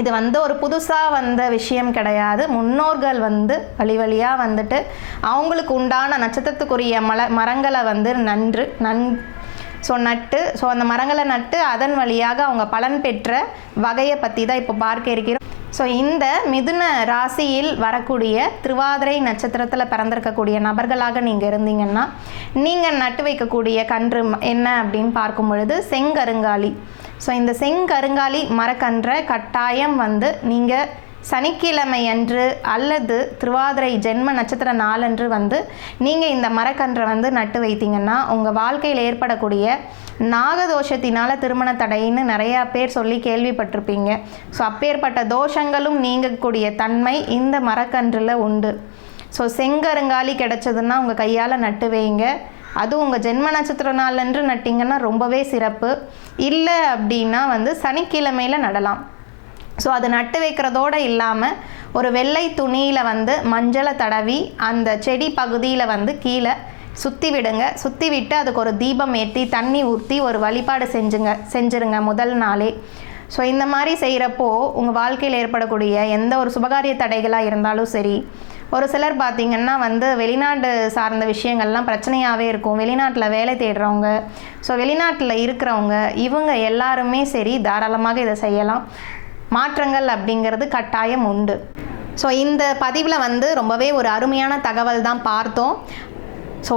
இது வந்து ஒரு புதுசாக வந்த விஷயம் கிடையாது. முன்னோர்கள் வந்து வழி வழியாக வந்துட்டு அவங்களுக்கு உண்டான நட்சத்திரத்துக்குரிய மல மரங்களை வந்து நன்று நன் ஸோ நட்டு ஸோ அந்த மரங்களை நட்டு அதன் வழியாக அவங்க பலன் பெற்ற வகையை பற்றி தான் இப்போ பார்க்க இருக்கிறோம். ஸோ இந்த மிதுன ராசியில் வரக்கூடிய திருவாதிரை நட்சத்திரத்தில் பிறந்திருக்கக்கூடிய நபர்களாக நீங்கள் இருந்தீங்கன்னா நீங்கள் நட்டு வைக்கக்கூடிய கன்று என்ன அப்படின்னு பார்க்கும் பொழுது செங்கருங்காலி. ஸோ இந்த செங்கருங்காலி மரக்கன்றை கட்டாயம் வந்து நீங்கள் சனிக்கிழமை அன்று அல்லது திருவாதிரை ஜென்ம நட்சத்திர நாளன்று வந்து நீங்கள் இந்த மரக்கன்றை வந்து நட்டு வைத்தீங்கன்னா உங்கள் வாழ்க்கையில் ஏற்படக்கூடிய நாகதோஷத்தினால திருமண தடைன்னு நிறையா பேர் சொல்லி கேள்விப்பட்டிருப்பீங்க. ஸோ அப்பேற்பட்ட தோஷங்களும் நீங்கக்கூடிய தன்மை இந்த மரக்கன்றில் உண்டு. ஸோ செங்கருங்காலி கிடச்சதுன்னா உங்கள் கையால் நட்டு வைங்க. அதுவும் உங்கள் ஜென்ம நட்சத்திர நாளன்று நட்டிங்கன்னா ரொம்பவே சிறப்பு. இல்லை அப்படின்னா வந்து சனிக்கிழமையில் நடலாம். ஸோ அது நட்டு வைக்கிறதோடு இல்லாமல் ஒரு வெள்ளை துணியில் வந்து மஞ்சளை தடவி அந்த செடி பகுதியில் வந்து கீழே சுற்றி விடுங்க. சுற்றி விட்டு அதுக்கு ஒரு தீபம் ஏற்றி தண்ணி ஊற்றி ஒரு வழிபாடு செஞ்சுங்க செஞ்சுருங்க முதல் நாளே. ஸோ இந்த மாதிரி செய்கிறப்போ உங்கள் வாழ்க்கையில் ஏற்படக்கூடிய எந்த ஒரு சுபகாரிய தடைகளாக இருந்தாலும் சரி ஒரு சிலர் பார்த்திங்கன்னா வந்து வெளிநாடு சார்ந்த விஷயங்கள்லாம் பிரச்சனையாகவே இருக்கும். வெளிநாட்டில் வேலை தேடுறவங்க ஸோ வெளிநாட்டில் இருக்கிறவங்க இவங்க எல்லாருமே சரி தாராளமாக இதை செய்யலாம். மாற்றங்கள் அப்படிங்கிறது கட்டாயம் உண்டு. ஸோ இந்த பதிவில் வந்து ரொம்பவே ஒரு அருமையான தகவல் தான் பார்த்தோம். ஸோ